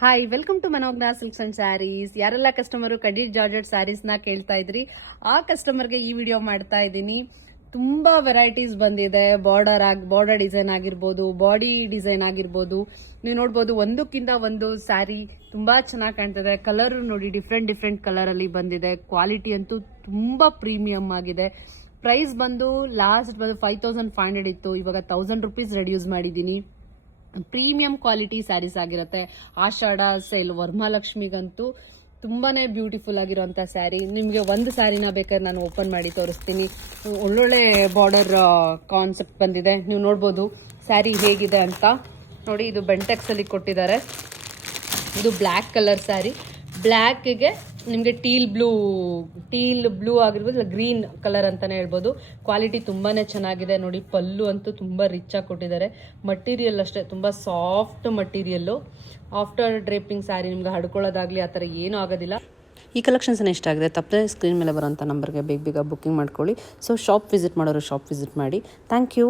Hi, welcome to Manojna silks and sarees. ಯಾರೆಲ್ಲ ಕಸ್ಟಮರು ಕಡೀರ್ georgette ಸ್ಯಾರೀಸ್ನ ಕೇಳ್ತಾ ಇದ್ರಿ, ಆ ಕಸ್ಟಮರ್ಗೆ ಈ ವಿಡಿಯೋ ಮಾಡ್ತಾ ಇದ್ದೀನಿ. ತುಂಬಾ ವೆರೈಟೀಸ್ ಬಂದಿದೆ. ಬಾರ್ಡರ್ ಡಿಸೈನ್ ಆಗಿರ್ಬೋದು, ಬಾಡಿ ಡಿಸೈನ್ ಆಗಿರ್ಬೋದು. ನೀವು ನೋಡ್ಬೋದು, ಒಂದಕ್ಕಿಂತ ಒಂದು ಸ್ಯಾರಿ ತುಂಬಾ ಚೆನ್ನಾಗಿ ಕಾಣ್ತಿದೆ. ಕಲರ್ ನೋಡಿ, ಡಿಫ್ರೆಂಟ್ ಕಲರ್ ಅಲ್ಲಿ ಬಂದಿದೆ. ಕ್ವಾಲಿಟಿ ಅಂತೂ ತುಂಬಾ ಪ್ರೀಮಿಯಂ ಆಗಿದೆ. ಪ್ರೈಸ್ ಬಂದು ಲಾಸ್ಟ್ 5500 ಇತ್ತು, ಇವಾಗ 1000 ರುಪೀಸ್ ರೆಡ್ಯೂಸ್ ಮಾಡಿದ್ದೀನಿ. ಪ್ರೀಮಿಯಂ ಕ್ವಾಲಿಟಿ ಸ್ಯಾರೀಸ್ ಆಗಿರುತ್ತೆ. ಆಷಾಢ ಸೇಲ್ ವರಮಹಾಲಕ್ಷ್ಮಿಗಂತೂ ತುಂಬಾನೇ ಬ್ಯೂಟಿಫುಲ್ ಆಗಿರುವಂತ ಸ್ಯಾರಿ. ನಿಮಗೆ ಒಂದು ಸ್ಯಾರಿನ ಬೇಕಾದ್ರೆ ನಾನು ಓಪನ್ ಮಾಡಿ ತೋರಿಸ್ತೀನಿ. ಒಳ್ಳೊಳ್ಳೆ ಬಾರ್ಡರ್ ಕಾನ್ಸೆಪ್ಟ್ ಬಂದಿದೆ. ನೀವು ನೋಡ್ಬೋದು ಸ್ಯಾರಿ ಹೇಗಿದೆ ಅಂತ. ನೋಡಿ, ಇದು ಬೆಂಟೆಕ್ಸ್ ಅಲ್ಲಿ ಕೊಟ್ಟಿದ್ದಾರೆ. ಇದು ಬ್ಲ್ಯಾಕ್ ಕಲರ್ ಸ್ಯಾರಿ. ಬ್ಲ್ಯಾಕ್ಗೆ ನಿಮಗೆ ಟೀಲ್ ಬ್ಲೂ ಆಗಿರ್ಬೋದು, ಗ್ರೀನ್ ಕಲರ್ ಅಂತಾನೆ ಹೇಳ್ಬೋದು. ಕ್ವಾಲಿಟಿ ತುಂಬಾನೇ ಚೆನ್ನಾಗಿದೆ. ನೋಡಿ, ಪಲ್ಲು ಅಂತೂ ತುಂಬಾ ರಿಚ್ ಆಗಿ ಕೊಟ್ಟಿದ್ದಾರೆ. ಮಟೀರಿಯಲ್ ಅಷ್ಟೇ ತುಂಬಾ soft material. After draping sari ನಿಮ್ಗೆ ಹಡ್ಕೊಳ್ಳೋದಾಗ್ಲಿ ಆ ಥರ ಏನೂ ಆಗೋದಿಲ್ಲ. ಈ ಕಲೆಕ್ಷನ್ಸ್ ಇಷ್ಟ ಆಗಿದೆ ತಪ್ಪದೆ ಸ್ಕ್ರೀನ್ ಮೇಲೆ ಬರೋಂಥ ನಂಬರ್ಗೆ ಬೇಗ ಬುಕ್ಕಿಂಗ್ ಮಾಡ್ಕೊಳ್ಳಿ. ಸೊ ಶಾಪ್ ವಿಸಿಟ್ ಮಾಡೋರು ಶಾಪ್ ವಿಸಿಟ್ ಮಾಡಿ. Thank you.